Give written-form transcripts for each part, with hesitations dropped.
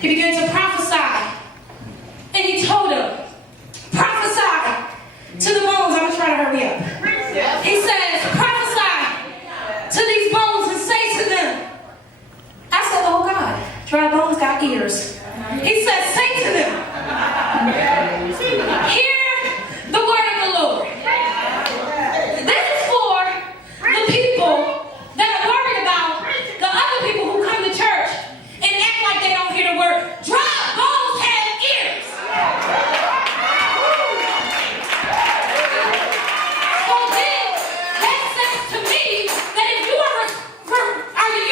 He began to prophesy. And he told them, prophesy to the bones. I'm going to try to hurry up. He says, prophesy to these bones and say to them. I said, oh God, dry bones got ears. He said, say to them, hear the word of the Lord. This is for the people that are worried about the other people who come to church and act like they don't hear the word. Dry bones have ears. So then, that says to me that if you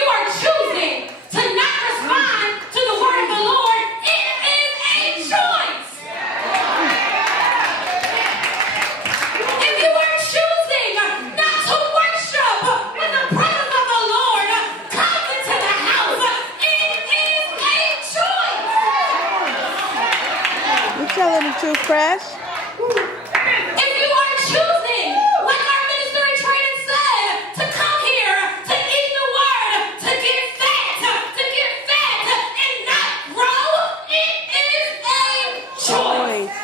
are choosing to not respond to the word of the Lord, it is a choice. If you are choosing not to worship when the presence of the Lord comes into the house, it is a choice. You telling the truth, Crash? If you are choosing, like our minister in training said, to come here, to eat the word, to get fat, and not grow, it is a choice.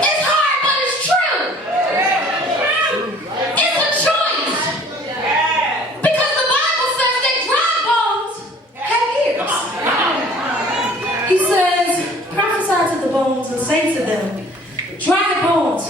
It's hard, but it's true. It's a choice. Because the Bible says that dry bones have ears. He says, prophesy to the bones and say to them, dry bones,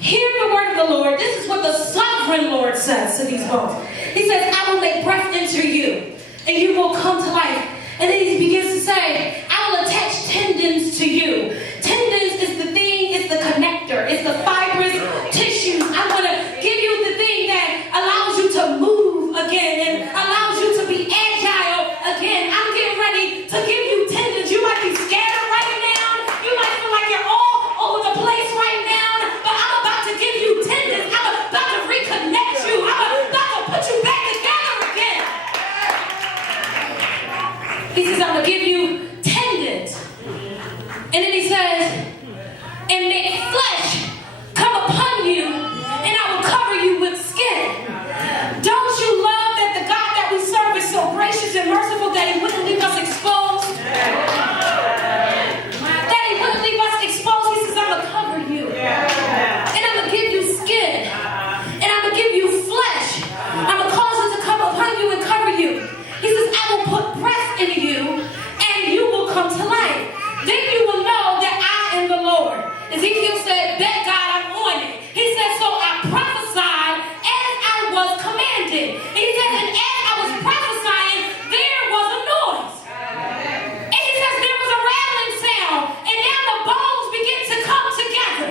hear the word of the Lord. This is what the sovereign Lord says to these bones. He says, I will make breath into you, and you will come to life. And then he begins to say, I will attach tendons to you. Tendons is the thing, it's the connector, it's the fibrous tissues. I'm going to give you the thing that allows you to move again and allows you to be agile again. I'm getting ready to give you tendons. You might be scattered right now. You might feel like you're all over the place right now. But I'm about to give you tendons. I'm about to reconnect you. I'm about to put you back together again. He says, I'm going to give you tendons. And then he says, and make flesh come upon you, and I will cover you with skin. Don't you love that the God that we serve is so gracious and merciful that he wouldn't leave us exposed? That he wouldn't leave us exposed. He says, I'm going to cover you. And I'm going to give you skin. And I'm going to give you flesh. I'm going to cause it to come upon you and cover you. He says, I will put breath in you, and you will come to life. Then you will know that I am the Lord. Ezekiel said, bet God I'm on it. He said, so I prophesied as I was commanded. He said, and as I was prophesying, there was a noise. And he says, there was a rattling sound. And now the bones begin to come together.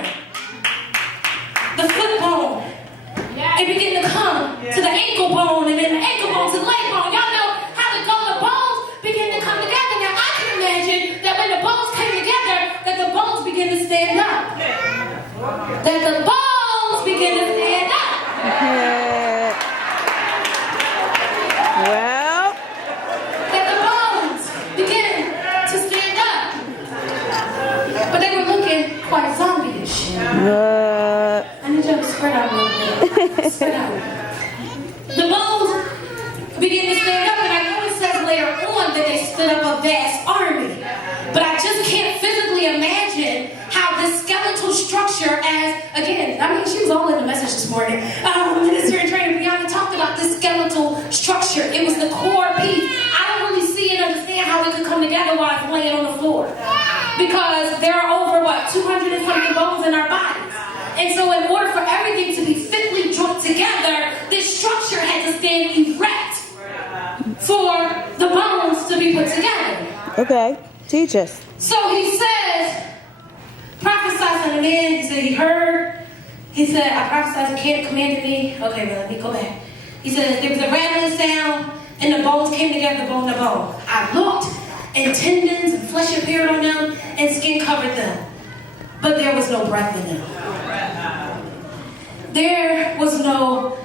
The foot bone. It began to come to the ankle bone, and then the ankle bone to the leg bone. Y'all know how to go. The bones begin to come together. Now I can imagine that when the bones came together, that the bones begin to stand up. That the bones begin to stand up. Well, That the bones begin to stand up. But they were looking quite zombie-ish. I need y'all to spread out a little bit. Spread out. The bones begin to stand up, and I know it says later on that they stood up a vast army. But I just can't physically imagine how this skeletal structure she was all in the message this morning. Minister in training, Brianna talked about this skeletal structure. It was the core piece. I don't really see and understand how it could come together while it's laying on the floor. Because there are over, 200 and something bones in our bodies. And so in order for everything to be fitly joined together, this structure had to stand erect for the bones to be put together. Okay, teach us. So he says, prophesied to the man. He said he heard. He said, I prophesied, the kid commanded me. Okay, but let me go back. He says, there was a rattling sound, and the bones came together, bone to bone. I looked, and tendons and flesh appeared on them, and skin covered them. But there was no breath in them. There was no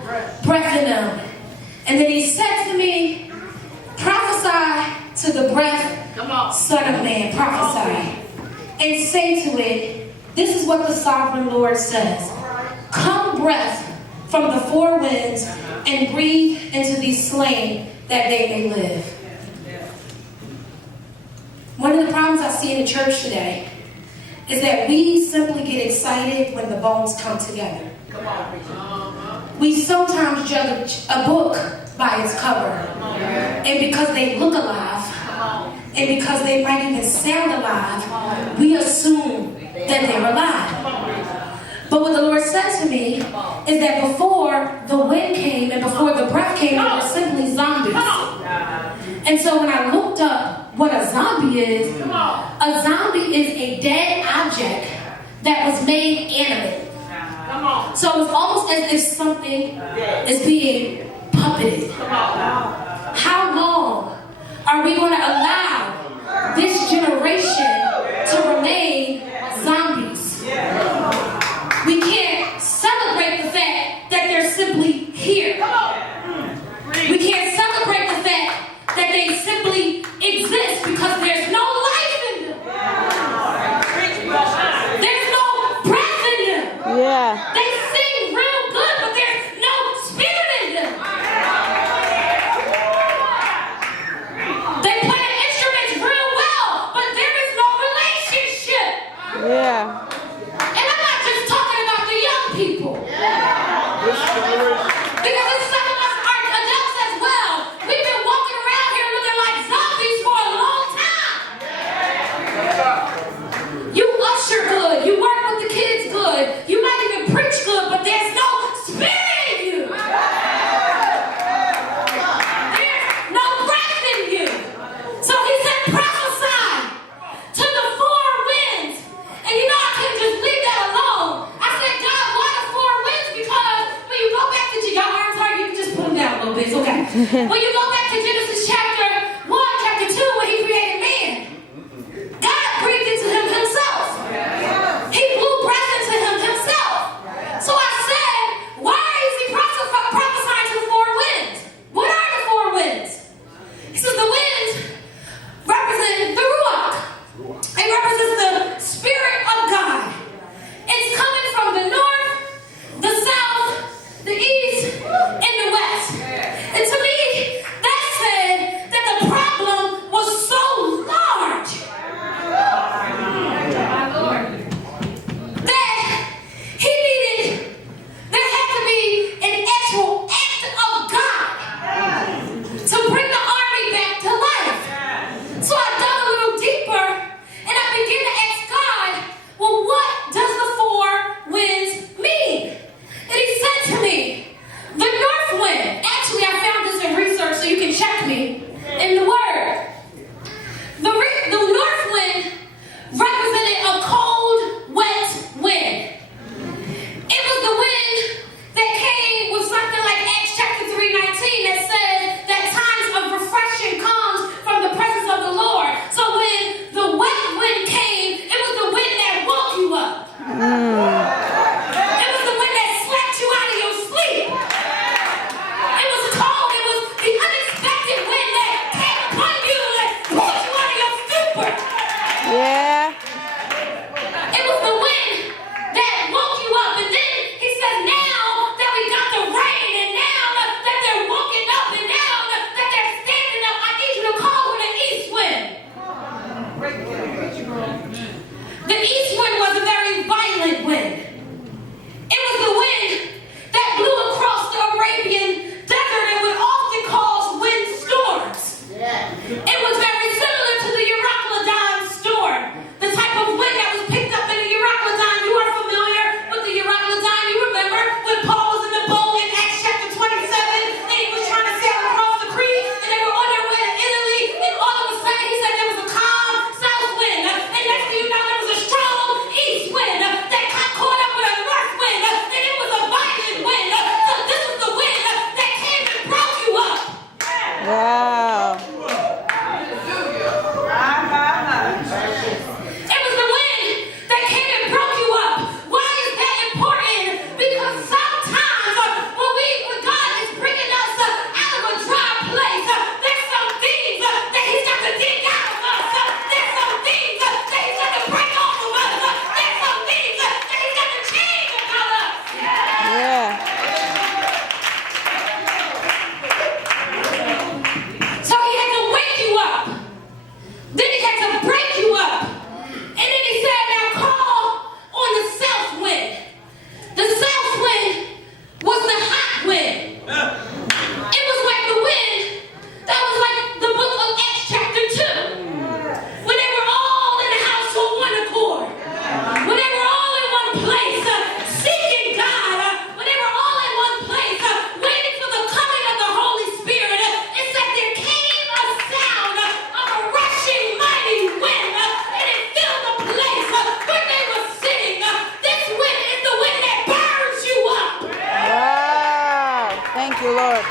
breath in them. And then he said to me, prophesy to the breath, Son of Man, prophesy. And say to it, this is what the sovereign Lord says. Come breath from the four winds and breathe that they may live. One of the problems I see in the church today is that we simply get excited when the bones come together. We sometimes judge a book by its cover. And because they look alive, and because they might even sound alive, we assume that they're alive. But what the Lord said to me is that before the wind came and before the breath came, they were simply zombies. And so when I looked up what a zombie is a dead object that was made animate. So it's almost as if something is being puppeted. How long are we going to allow this generation to remain zombies? We can't celebrate the fact that they're simply here. We can't celebrate the fact that they simply exist because there's no life in them. There's no breath in them. Yeah. They sing real good, but there's no spirit in them. They play instruments real well, but there is no relationship. Yeah. And I'm not just talking about the young people. Because some of us are adults as well. We've been walking around here looking like zombies for a long time. You usher good. You work with the kids good. You might even preach good, but there's no spirit in you. There's no breath in you. So he said, prophesy to the four winds. And you know, I couldn't just leave that alone. I said, God, why the four winds? Because when you go back to your arms hard, you can just put them down a little bit. It's okay. When you go back to Genesis chapter 1, chapter 2, when he created man, God breathed into him himself. He blew breath into him himself. So I said, why is he prophesying to the four winds? What are the four winds? He says the winds represent the Ruach. It represents the Spirit of God. It's coming from the north, the south, the east, and the west. And to me, that said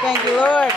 Thank you, Lord.